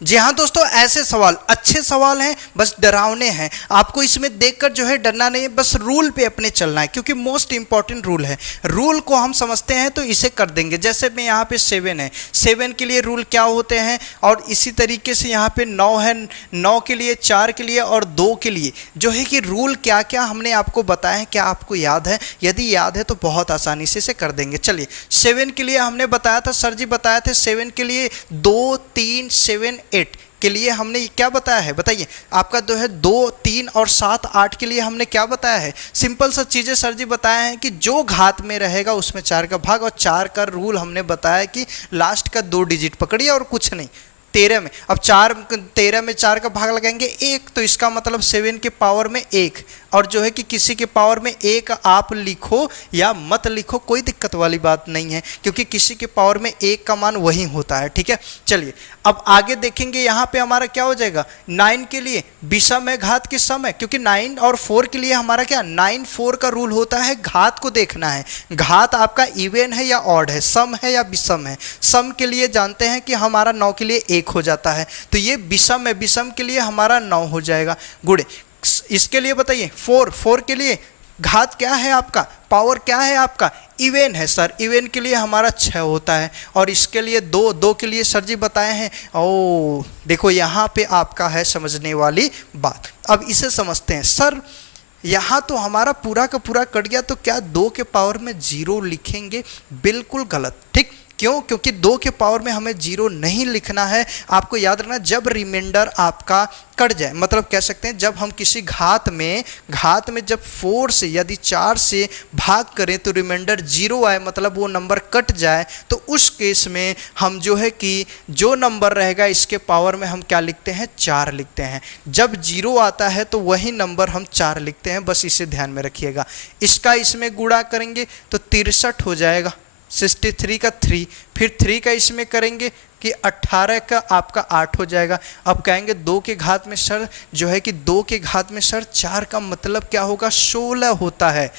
जी हाँ दोस्तों, ऐसे सवाल अच्छे सवाल हैं, बस डरावने हैं। आपको इसमें देखकर जो है डरना नहीं है, बस रूल पे अपने चलना है, क्योंकि मोस्ट इंपॉर्टेंट रूल है। रूल को हम समझते हैं तो इसे कर देंगे। जैसे में यहाँ पे 7 है, 7 के लिए रूल क्या होते हैं, और इसी तरीके से यहाँ पे 9 है, 9 के लिए, 4 के लिए और 2 के लिए जो है कि रूल क्या क्या हमने आपको बताया है। क्या आपको याद है? यदि याद है तो बहुत आसानी से इसे कर देंगे। चलिए, 7 के लिए हमने बताया था, सर जी बताए थे, 7 के लिए 2 3 7 8 के लिए हमने क्या बताया है, बताइए। आपका जो है 2 3 और 7 8 के लिए हमने क्या बताया है? सिंपल सा चीज़ें सर जी बताया है कि जो घात में रहेगा उसमें 4 का भाग, और 4 का रूल हमने बताया कि लास्ट का 2 डिजिट पकड़िए और कुछ नहीं। 13 में अब 13 में 4 का भाग लगाएंगे 1, तो इसका मतलब 7 के पावर में 1, और जो है कि किसी के पावर में 1 आप लिखो या मत लिखो, कोई दिक्कत वाली बात नहीं है, क्योंकि किसी के पावर में 1 का मान वही होता है। ठीक है, चलिए अब आगे देखेंगे। यहाँ पे हमारा क्या हो जाएगा, 9 के लिए विषम है, घात की सम है, क्योंकि 9 और 4 के लिए हमारा क्या 9 4 का रूल होता है, घात को देखना है। घात आपका इवन है या ऑड है, सम है या विषम है। सम के लिए जानते हैं कि हमारा 9 के लिए 1 हो जाता है, तो ये विषम है, विषम के लिए हमारा 9 हो जाएगा। गुड, इसके लिए बताइए 4 के लिए घात क्या है आपका, पावर क्या है आपका, इवन है सर, इवन के लिए हमारा 6 होता है। और इसके लिए 2 के लिए सर जी बताए हैं। ओ देखो, यहाँ पे आपका है समझने वाली बात। अब इसे समझते हैं। सर यहाँ तो हमारा पूरा का पूरा कट गया, तो क्या 2 के पावर में 0 लिखेंगे? बिल्कुल गलत। ठीक, क्यों? क्योंकि 2 के पावर में हमें 0 नहीं लिखना है। आपको याद रखना, जब रिमाइंडर आपका कट जाए, मतलब कह सकते हैं जब हम किसी घात में जब 4 से यदि 4 से भाग करें तो रिमाइंडर 0 आए, मतलब वो नंबर कट जाए, तो उस केस में हम जो है कि जो नंबर रहेगा इसके पावर में हम क्या लिखते हैं, 4 लिखते हैं। जब 0 आता है तो वही नंबर हम 4 लिखते हैं, बस इसे ध्यान में रखिएगा। इसका इसमें गुणा करेंगे तो 63 हो जाएगा, 63 का 3, फिर 3 का इसमें करेंगे कि 18 का आपका 8 हो जाएगा। अब कहेंगे 2 के घात में सर जो है कि 2 के घात में सर 4 का मतलब क्या होगा, 16 होता है,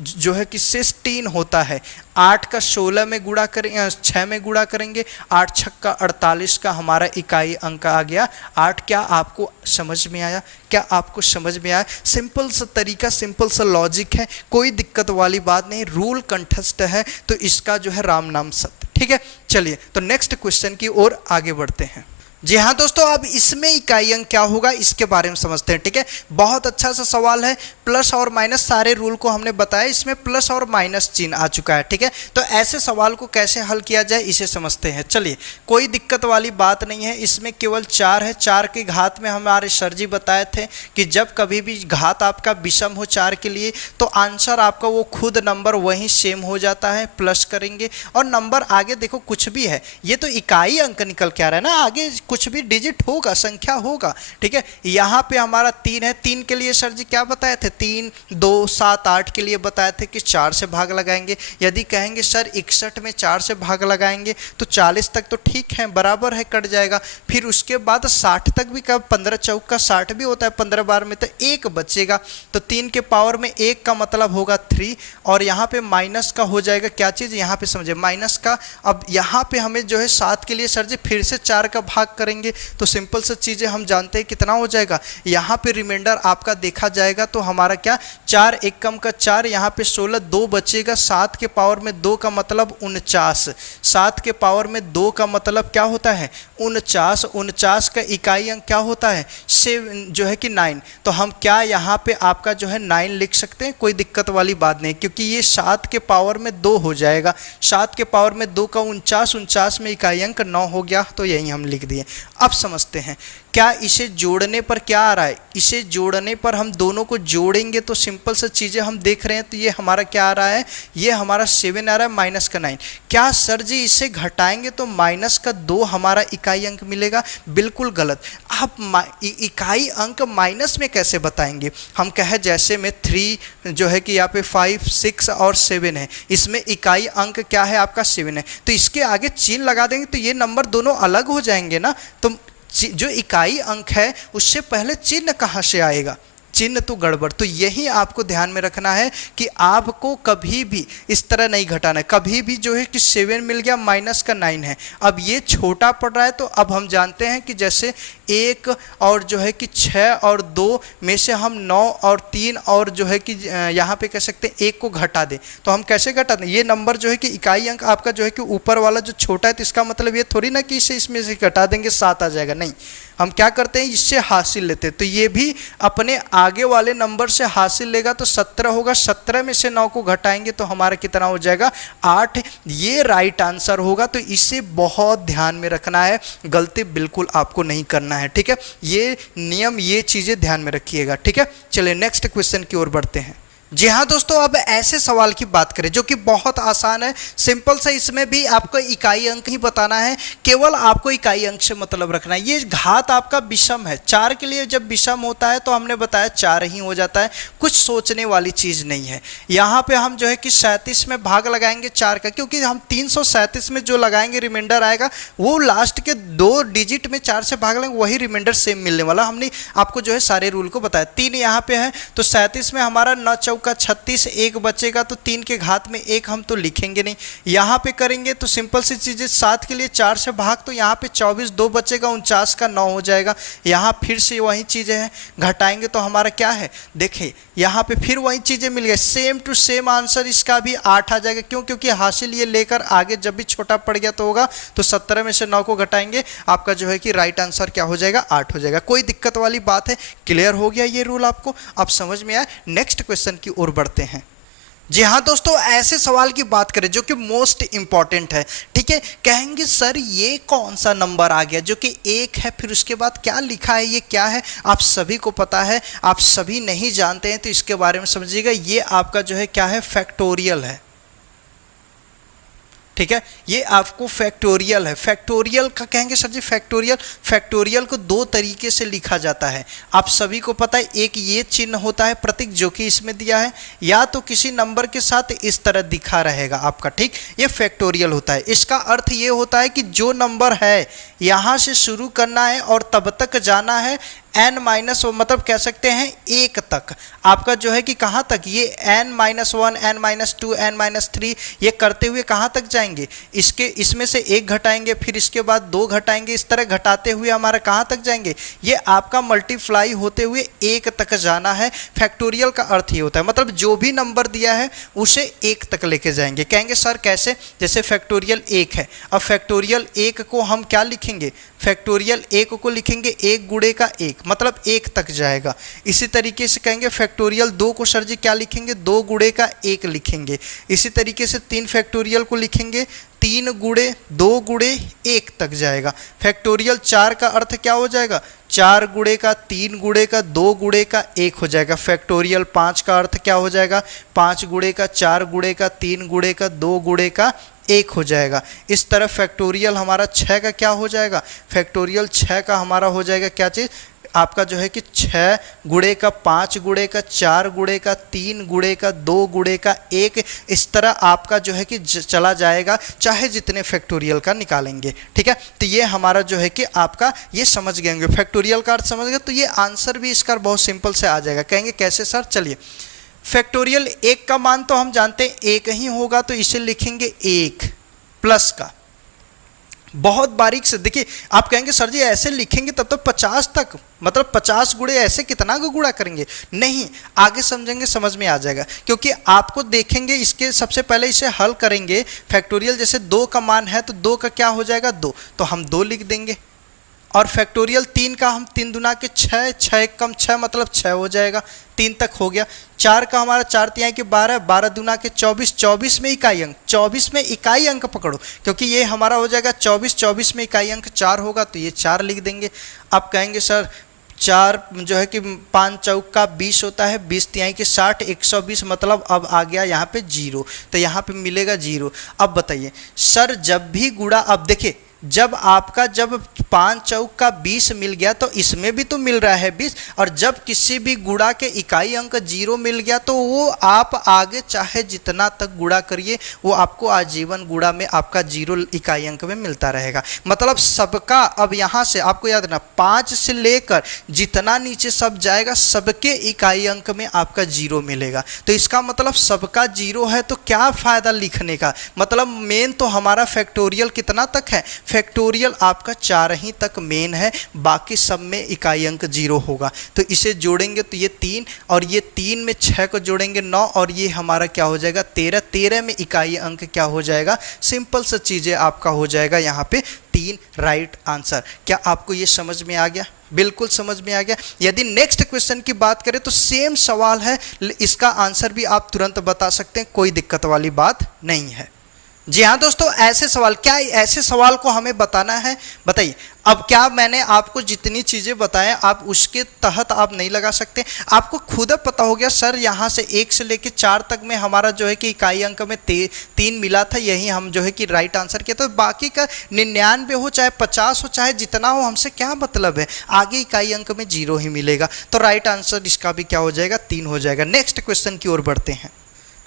जो है कि 16 होता है। 8 का 16 में गुणा करेंगे, 6 में गुणा करेंगे, 8 छक्का 48 का हमारा इकाई अंक आ गया 8। क्या आपको समझ में आया? क्या आपको समझ में आया? सिंपल सा तरीका, सिंपल सा लॉजिक है, कोई दिक्कत वाली बात नहीं। रूल कंठस्थ है तो इसका जो है राम नाम सत्य। ठीक है, चलिए तो नेक्स्ट क्वेश्चन की ओर आगे बढ़ते हैं। जी हाँ दोस्तों, अब इसमें इकाई अंक क्या होगा इसके बारे में समझते हैं। ठीक है, बहुत अच्छा सा सवाल है। प्लस और माइनस सारे रूल को हमने बताया, इसमें प्लस और माइनस चिन्ह आ चुका है। ठीक है, तो ऐसे सवाल को कैसे हल किया जाए इसे समझते हैं। चलिए, कोई दिक्कत वाली बात नहीं है, इसमें केवल 4 है। 4 की घात में हमारे सर जी बताए थे कि जब कभी भी घात आपका विषम हो 4 के लिए, तो आंसर आपका वो खुद नंबर वहीं सेम हो जाता है, प्लस करेंगे और नंबर आगे देखो कुछ भी है, ये तो इकाई अंक निकल के आ रहा है ना, आगे कुछ भी डिजिट होगा, संख्या होगा। ठीक है, यहाँ पे हमारा 3 है। 3 के लिए सर जी क्या बताए थे, 3 2 7 8 के लिए बताए थे कि 4 से भाग लगाएंगे। यदि कहेंगे सर 61 में 4 से भाग लगाएंगे तो 40 तक तो ठीक है, बराबर है, कट जाएगा। फिर उसके बाद 60 तक भी, कब 15 चौक का 60 भी होता है, 15 बार में तो 1 बचेगा, तो 3 के पावर में 1 का मतलब होगा 3। और यहाँ पे माइनस का हो जाएगा क्या चीज़, यहाँ पे समझे माइनस का। अब यहाँ पे हमें जो है 7 के लिए सर जी फिर से 4 का भाग करेंगे, तो सिंपल सा चीज़ें हम जानते हैं कितना हो जाएगा। यहाँ पे रिमाइंडर आपका देखा जाएगा तो हमारा क्या 4 1 कम का 4, यहाँ पे 16, 2 बचेगा। 7 के पावर में 2 का मतलब 49, 7 के पावर में 2 का मतलब क्या होता है 49। 49 का इकाई अंक क्या होता है, जो है कि 9। तो हम क्या यहाँ पे आपका जो है 9 लिख सकते हैं, कोई दिक्कत वाली बात नहीं, क्योंकि ये 7 के पावर में 2 हो जाएगा। 7 के पावर में 2 का 49, 49 में इकाई अंक 9 हो गया, तो यही हम लिख दिए। अब समझते हैं क्या इसे जोड़ने पर क्या आ रहा है। इसे जोड़ने पर हम दोनों को जोड़ेंगे तो सिंपल सा चीज़ें हम देख रहे हैं, तो ये हमारा क्या आ रहा है, ये हमारा 7 आ रहा है, माइनस का 9। क्या सर जी इसे घटाएंगे तो माइनस का 2 हमारा इकाई अंक मिलेगा? बिल्कुल गलत। आप इकाई अंक माइनस में कैसे बताएंगे? हम कहे जैसे में 3 जो है कि यहाँ पे 5 6 और 7 है, इसमें इकाई अंक क्या है आपका 7 है, तो इसके आगे चिन्ह लगा देंगे तो ये नंबर दोनों अलग हो जाएंगे ना। तो जो इकाई अंक है उससे पहले चिन्ह कहाँ से आएगा, चिन्ह तो गड़बड़। तो यही आपको ध्यान में रखना है कि आपको कभी भी इस तरह नहीं घटाना है। कभी भी जो है कि 7 मिल गया, माइनस का 9 है, अब ये छोटा पड़ रहा है, तो अब हम जानते हैं कि जैसे 1 और जो है कि 6 और 2 में से हम 9 और 3 और जो है कि यहाँ पे कह सकते हैं 1 को घटा दें। तो हम कैसे घटा दें? ये नंबर जो है कि इकाई अंक आपका जो है कि ऊपर वाला जो छोटा है, तो इसका मतलब ये थोड़ी ना कि इसे इसमें से घटा देंगे 7 आ जाएगा, नहीं। हम क्या करते हैं, इससे हासिल लेते हैं। तो ये भी अपने आगे वाले नंबर से हासिल लेगा तो 17 होगा, 17 में से 9 को घटाएंगे तो हमारा कितना हो जाएगा, 8। ये राइट आंसर होगा। तो इसे बहुत ध्यान में रखना है, गलती बिल्कुल आपको नहीं करना है, ठीक है। ये नियम, ये चीजें ध्यान में रखिएगा, ठीक है। चलिए नेक्स्ट क्वेश्चन की ओर बढ़ते हैं। जी हाँ दोस्तों, अब ऐसे सवाल की बात करें जो कि बहुत आसान है, सिंपल सा। इसमें भी आपको इकाई अंक ही बताना है, केवल आपको इकाई अंक से मतलब रखना है। ये घात आपका विषम है, 4 के लिए जब विषम होता है तो हमने बताया 4 ही हो जाता है, कुछ सोचने वाली चीज़ नहीं है। यहाँ पे हम जो है कि 37 में भाग लगाएंगे 4 का, क्योंकि हम 337 में जो लगाएंगे रिमाइंडर आएगा वो लास्ट के 2 डिजिट में 4 से भाग लेंगे, वही रिमाइंडर सेम मिलने वाला। हमने आपको जो है सारे रूल को बताया। 3 यहाँ पे है तो 37 में हमारा 9 का 36, 1 बचेगा, तो 3 के घात में 1 हम तो लिखेंगे नहीं। यहाँ पे करेंगे तो सिंपल सी चीज़ें, 7 के लिए 4 से भाग, तो यहाँ पे 24, 2 बचेगा, 49 का 9 हो जाएगा। यहाँ फिर से वही चीज़ें हैं, घटाएंगे तो हमारा क्या है, देखिए यहाँ पे फिर वही चीज़ें मिल गई, सेम टू सेम आंसर इसका भी 8 आ जाएगा। क्यों? क्योंकि हासिल ये लेकर आगे जब भी छोटा पड़ गया तो होगा, तो 17 में से 9 को घटाएंगे, आपका जो है कि राइट आंसर क्या हो जाएगा, 8 हो जाएगा। कोई दिक्कत वाली बात है? क्लियर हो गया ये रूल आपको, अब समझ में आया। नेक्स्ट क्वेश्चन की ओर बढ़ते हैं। जी हाँ दोस्तों, ऐसे सवाल की बात करें जो कि मोस्ट इंपॉर्टेंट है, ठीक है। कहेंगे सर ये कौन सा नंबर आ गया जो कि 1 है, फिर उसके बाद क्या लिखा है, ये क्या है? आप सभी को पता है, आप सभी नहीं जानते हैं तो इसके बारे में समझिएगा। ये आपका जो है क्या है, फैक्टोरियल है, ठीक है। ये आपको फैक्टोरियल है। फैक्टोरियल का कहेंगे सर जी, फैक्टोरियल को 2 तरीके से लिखा जाता है, आप सभी को पता है। एक ये चिन्ह होता है प्रतीक जो कि इसमें दिया है, या तो किसी नंबर के साथ इस तरह दिखा रहेगा आपका, ठीक। ये फैक्टोरियल होता है। इसका अर्थ ये होता है कि जो नंबर है यहाँ से शुरू करना है और तब तक जाना है n-1, मतलब कह सकते हैं 1 तक। आपका जो है कि कहाँ तक, ये n-1, n-2, n-3 ये करते हुए कहाँ तक जाएंगे, इसमें से 1 घटाएंगे, फिर इसके बाद 2 घटाएंगे, इस तरह घटाते हुए हमारा कहाँ तक जाएंगे, ये आपका मल्टीप्लाई होते हुए 1 तक जाना है। फैक्टोरियल का अर्थ ये होता है, मतलब जो भी नंबर दिया है उसे 1 तक लेके जाएंगे। कहेंगे सर कैसे? जैसे फैक्टोरियल 1 है, अब फैक्टोरियल 1 को हम क्या लिखेंगे, फैक्टोरियल 1 को लिखेंगे 1 गुणे का 1, मतलब 1 तक जाएगा। इसी तरीके से कहेंगे फैक्टोरियल 2 को सर जी क्या लिखेंगे, 2 गुणे का 1 लिखेंगे। इसी तरीके से 3 फैक्टोरियल को लिखेंगे 3 गुणे 2 गुणे 1 तक जाएगा। फैक्टोरियल 4 का अर्थ क्या हो जाएगा, 4 गुणे का 3 गुणे का 2 गुणे का 1 हो जाएगा। फैक्टोरियल 5 का अर्थ क्या हो जाएगा, 5 गुणे का 4 गुणे का 3 गुणे का 2 गुणे का 1 हो जाएगा। इस तरह फैक्टोरियल हमारा 6 का क्या हो जाएगा, फैक्टोरियल 6 का हमारा हो जाएगा क्या चीज़, आपका जो है कि 6 गुणे का 5 गुणे का 4 गुणे का 3 गुणे का 2 गुणे का 1, इस तरह आपका जो है कि चला जाएगा, चाहे जितने फैक्टोरियल का निकालेंगे, ठीक है। तो ये हमारा जो है कि आपका ये समझ गए होंगे, फैक्टोरियल का अर्थ समझ गए, तो ये आंसर भी इसका बहुत सिंपल से आ जाएगा। कहेंगे कैसे सर, चलिए फैक्टोरियल 1 का मान तो हम जानते हैं 1 ही होगा, तो इसे लिखेंगे 1 प्लस का, बहुत बारीक से देखिए। आप कहेंगे सर जी ऐसे लिखेंगे तब तो 50 तक, मतलब 50 गुणे ऐसे कितना का गुणा करेंगे, नहीं, आगे समझेंगे समझ में आ जाएगा। क्योंकि आपको देखेंगे इसके सबसे पहले इसे हल करेंगे। फैक्टोरियल जैसे 2 का मान है तो 2 का क्या हो जाएगा, 2, तो हम 2 लिख देंगे। और फैक्टोरियल 3 का हम 3 दूना के 6, 6 कम 6 मतलब 6 हो जाएगा, 3 तक हो गया। 4 का हमारा 4 तिहाई के 12, 12 दूना के 24, 24 में इकाई अंक, 24 में इकाई अंक पकड़ो, क्योंकि ये हमारा हो जाएगा 24, 24 में इकाई अंक 4 होगा, तो ये 4 लिख देंगे। अब कहेंगे सर 4 जो है कि 5 चौक का 20 होता है, 20 तिहाई के 60, 120, मतलब अब आ गया यहाँ पे 0, तो यहाँ पे मिलेगा 0। अब बताइए सर जब भी गुणा, अब देखिए जब आपका जब 5 चौक का 20 मिल गया तो इसमें भी तो मिल रहा है 20, और जब किसी भी गुणा के इकाई अंक 0 मिल गया तो वो आप आगे चाहे जितना तक गुणा करिए वो आपको आजीवन गुणा में आपका 0 इकाई अंक में मिलता रहेगा। मतलब सबका, अब यहाँ से आपको याद रखना 5 से लेकर जितना नीचे सब जाएगा सबके इकाई अंक में आपका 0 मिलेगा। तो इसका मतलब सबका 0 है तो क्या फ़ायदा लिखने का, मतलब मेन तो हमारा फैक्टोरियल कितना तक है, फैक्टोरियल आपका 4 ही तक मेन है, बाकी सब में इकाई अंक 0 होगा। तो इसे जोड़ेंगे तो ये 3 और ये 3 में 6 को जोड़ेंगे 9 और ये हमारा क्या हो जाएगा 13, 13 में इकाई अंक क्या हो जाएगा, सिंपल सा चीज़ें आपका हो जाएगा यहाँ पे 3 राइट आंसर। क्या आपको ये समझ में आ गया? बिल्कुल समझ में आ गया। यदि नेक्स्ट क्वेश्चन की बात करें तो सेम सवाल है, इसका आंसर भी आप तुरंत बता सकते हैं, कोई दिक्कत वाली बात नहीं है। जी हाँ दोस्तों, ऐसे सवाल, क्या ऐसे सवाल को हमें बताना है, बताइए। अब क्या मैंने आपको जितनी चीज़ें बताएं आप उसके तहत आप नहीं लगा सकते, आपको खुद पता हो गया सर यहाँ से 1 से लेकर 4 तक में हमारा जो है कि इकाई अंक में 3 मिला था, यही हम जो है कि राइट आंसर किया। तो बाकी का 99 हो चाहे 50 हो चाहे जितना हो, हमसे क्या मतलब है, आगे इकाई अंक में 0 ही मिलेगा। तो राइट आंसर इसका भी क्या हो जाएगा 3 हो जाएगा। नेक्स्ट क्वेश्चन की ओर बढ़ते हैं।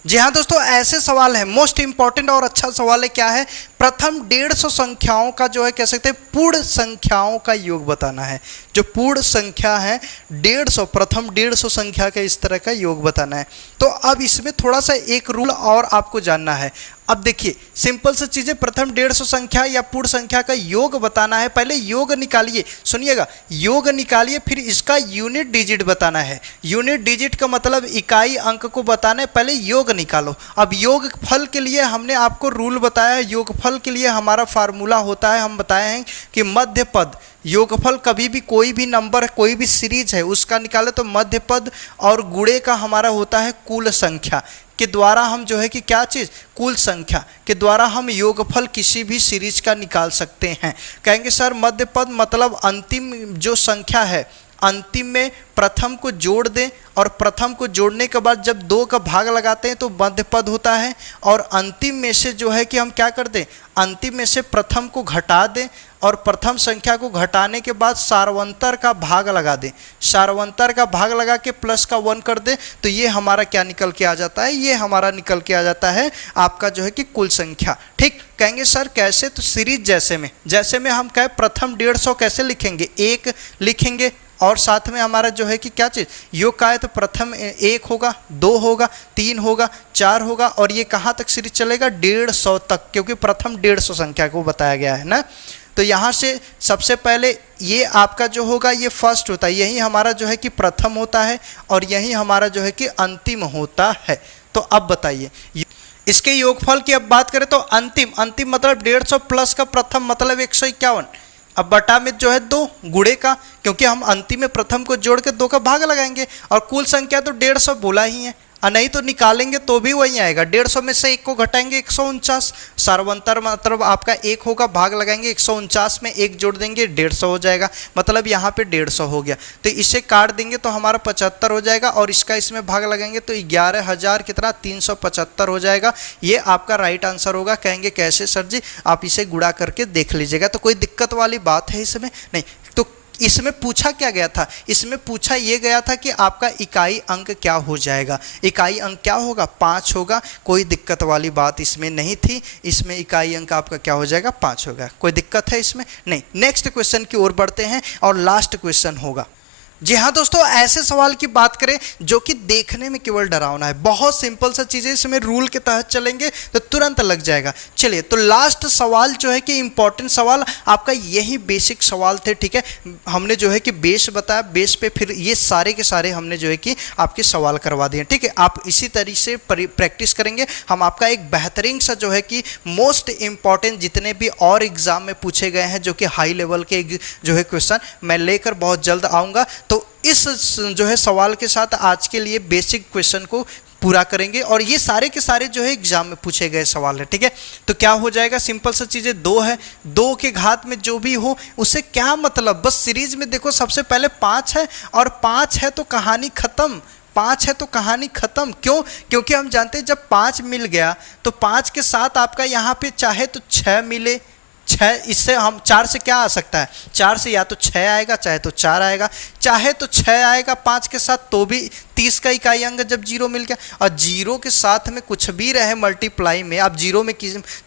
जी हाँ दोस्तों, ऐसे सवाल है, मोस्ट इंपॉर्टेंट और अच्छा सवाल है, क्या है, प्रथम 150 संख्याओं का जो है कह सकते हैं पूर्ण संख्याओं का योग बताना है। जो पूर्ण संख्या है 150, प्रथम 150 संख्या का इस तरह का योग बताना है। तो अब इसमें थोड़ा सा एक रूल और आपको जानना है। अब देखिए सिंपल सी चीज़ें, प्रथम 150 संख्या या पूर्ण संख्या का योग बताना है। पहले योग निकालिए, सुनिएगा, योग निकालिए, फिर इसका यूनिट डिजिट बताना है। यूनिट डिजिट का मतलब इकाई अंक को बताना है, पहले योग निकालो। अब योग फल के लिए हमने आपको रूल बताया है, योगफल के लिए हमारा फार्मूला होता है, हम बताए हैं कि मध्य पद, योगफल कभी भी कोई भी नंबर कोई भी सीरीज है उसका निकाले तो मध्य पद और गुणे का हमारा होता है कुल संख्या के द्वारा हम जो है कि क्या चीज़, कुल संख्या के द्वारा हम योगफल किसी भी सीरीज का निकाल सकते हैं। कहेंगे सर मध्य पद मतलब अंतिम जो संख्या है, अंतिम में प्रथम को जोड़ दें और प्रथम को जोड़ने के बाद जब 2 का भाग लगाते हैं तो मध्य पद होता है, और अंतिम में से जो है कि हम क्या कर दें, अंतिम में से प्रथम को घटा दें और प्रथम संख्या को घटाने के बाद सार्वंतर का भाग लगा दें, सार्वंतर का भाग लगा के प्लस का 1 कर दें, तो ये हमारा क्या निकल के आ जाता है, ये हमारा निकल के आ जाता है आपका जो है कि कुल संख्या। ठीक, कहेंगे सर कैसे, तो सीरीज जैसे में हम कहें प्रथम 150 कैसे लिखेंगे, 1 लिखेंगे और साथ में हमारा जो है कि क्या चीज़, योग का है तो प्रथम 1 होगा, 2 होगा, 3 होगा, 4 होगा, और ये कहाँ तक सीरीज चलेगा 150 तक, क्योंकि प्रथम 150 संख्या को बताया गया है ना। तो यहाँ से सबसे पहले ये आपका जो होगा ये फर्स्ट होता है, यही हमारा जो है कि प्रथम होता है और यही हमारा जो है कि अंतिम होता है। तो अब बताइए इसके योगफल की अब बात करें तो अंतिम मतलब 150 प्लस का प्रथम मतलब 151, अब बटा में जो है 2 गुणे का, क्योंकि हम अंतिम में प्रथम को जोड़ के 2 का भाग लगाएंगे, और कुल संख्या तो 150 बोला ही है, और नहीं तो निकालेंगे तो भी वही आएगा, 150 में से 1 को घटाएंगे 149, सार्वंतर मतलब आपका 1 होगा, भाग लगाएंगे 149 में 1 जोड़ देंगे 150 हो जाएगा, मतलब यहाँ पे 150 हो गया। तो इसे काट देंगे तो हमारा 75 हो जाएगा, और इसका इसमें भाग लगाएंगे तो 11,000 कितना 375 हो जाएगा। ये आपका राइट आंसर होगा। कहेंगे कैसे सर जी, आप इसे गुणा करके देख लीजिएगा। तो कोई दिक्कत वाली बात है इसमें नहीं। तो इसमें पूछा क्या गया था, इसमें पूछा ये गया था कि आपका इकाई अंक क्या हो जाएगा, इकाई अंक क्या होगा 5 होगा, कोई दिक्कत वाली बात इसमें नहीं थी। इसमें इकाई अंक आपका क्या हो जाएगा 5 होगा, कोई दिक्कत है इसमें नहीं। नेक्स्ट क्वेश्चन की ओर बढ़ते हैं और लास्ट क्वेश्चन होगा। जी हाँ दोस्तों, ऐसे सवाल की बात करें जो कि देखने में केवल डरावना है, बहुत सिंपल सा चीज़ें, इसमें रूल के तहत चलेंगे तो तुरंत लग जाएगा। चलिए तो लास्ट सवाल जो है कि इंपॉर्टेंट सवाल आपका यही बेसिक सवाल थे, ठीक है। हमने जो है कि बेस बताया, बेस पे फिर ये सारे के सारे हमने जो है कि आपके सवाल करवा दिए, ठीक है। आप इसी तरीके से प्रैक्टिस करेंगे, हम आपका एक बेहतरीन सा जो है कि मोस्ट इंपॉर्टेंट जितने भी और एग्जाम में पूछे गए हैं जो कि हाई लेवल के जो है क्वेश्चन मैं लेकर बहुत जल्द आऊँगा। तो इस जो है सवाल के साथ आज के लिए बेसिक क्वेश्चन को पूरा करेंगे, और ये सारे के सारे जो है एग्जाम में पूछे गए सवाल है, ठीक है। तो क्या हो जाएगा, सिंपल सा चीज़ें 2 है, 2 के घात में जो भी हो उससे क्या मतलब, बस सीरीज में देखो सबसे पहले 5 है, और 5 है तो कहानी खत्म, 5 है तो कहानी खत्म। क्यों, क्योंकि हम जानते हैं जब 5 मिल गया तो 5 के साथ आपका यहाँ पे चाहे तो 6 मिले, 6, इससे हम 4 से क्या आ सकता है, 4 से या तो 6 आएगा, चाहे तो 4 आएगा, चाहे तो 6 आएगा 5 के साथ तो भी 30 का इकाई अंक जब 0 मिल गया। और 0 के साथ में कुछ भी रहे मल्टीप्लाई में, आप 0 में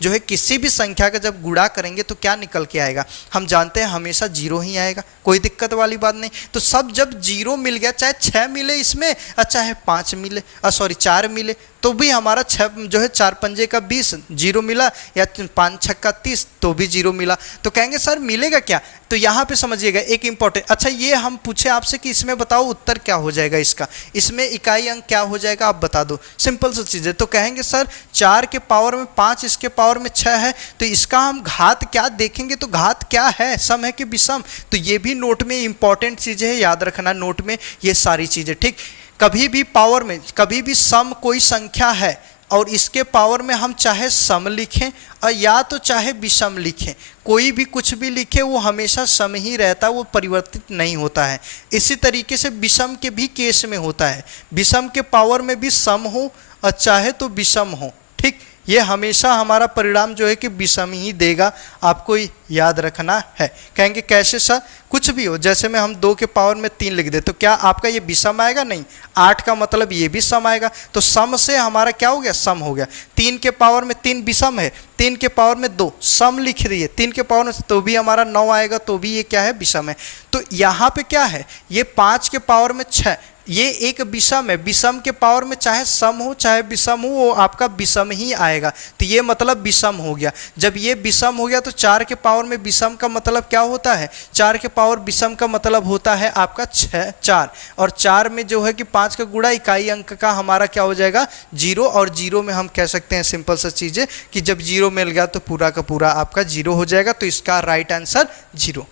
जो है किसी भी संख्या का जब गुणा करेंगे तो क्या निकल के आएगा, हम जानते हैं हमेशा 0 ही आएगा, कोई दिक्कत वाली बात नहीं। तो सब जब 0 मिल गया, चाहे 6 मिले इसमें और चाहे 5 मिले, 4 मिले, तो भी हमारा 6 जो है 4 पंजे का 20 0 मिला, या 5 छक्का 30 तो भी 0 मिला। तो कहेंगे सर मिलेगा क्या, तो यहाँ पे समझिएगा एक इंपॉर्टेंट, अच्छा ये हम पूछे आपसे कि इसमें बताओ उत्तर क्या हो जाएगा इसका, इसमें इकाई अंक क्या हो जाएगा आप बता दो, सिंपल सी चीज़ है। तो कहेंगे सर 4 के पावर में 5, इसके पावर में 6 है, तो इसका हम घात क्या देखेंगे, तो घात क्या है, सम है कि विषम, तो ये भी नोट में इंपॉर्टेंट चीज़ें है, याद रखना नोट में ये सारी चीज़ें, ठीक। कभी भी पावर में कभी भी सम कोई संख्या है और इसके पावर में हम चाहे सम लिखें और या तो चाहे विषम लिखें, कोई भी कुछ भी लिखे वो हमेशा सम ही रहता है, वो परिवर्तित नहीं होता है। इसी तरीके से विषम के भी केस में होता है, विषम के पावर में भी सम हो और चाहे तो विषम हो, ठीक। ये हमेशा हमारा परिणाम जो है कि विषम ही देगा, आपको याद रखना है। कहेंगे कैसे सर, कुछ भी हो, जैसे में हम 2 के पावर में 3 लिख दे तो क्या आपका ये विषम आएगा, नहीं, 8 का मतलब ये भी सम आएगा, तो सम से हमारा क्या हो गया, सम हो गया। 3 के पावर में 3 विषम है, 3 के पावर में 2 सम लिख रही है, 3 के पावर में तो भी हमारा 9 आएगा, तो भी ये क्या है, विषम है। तो यहाँ पे क्या है, ये 5 के पावर में 6 ये एक विषम है, विषम के पावर में चाहे सम हो चाहे विषम हो वो आपका विषम ही आएगा, तो ये मतलब विषम हो गया। जब ये विषम हो गया तो 4 के पावर में विषम का मतलब क्या होता है, 4 के पावर विषम का मतलब होता है आपका 4, और 4 में जो है कि 5 का गुणा इकाई अंक का हमारा क्या हो जाएगा 0, और 0 में हम कह सकते हैं सिंपल सा चीज़ है कि जब 0 मिल गया तो पूरा का पूरा आपका 0 हो जाएगा, तो इसका राइट आंसर 0।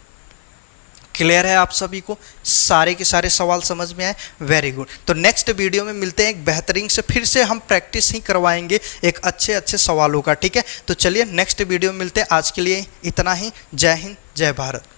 क्लियर है आप सभी को, सारे के सारे सवाल समझ में आए, वेरी गुड। तो नेक्स्ट वीडियो में मिलते हैं एक बेहतरीन से, फिर से हम प्रैक्टिस ही करवाएंगे एक अच्छे सवालों का, ठीक है। तो चलिए नेक्स्ट वीडियो में मिलते हैं, आज के लिए इतना ही। जय हिंद, जय भारत।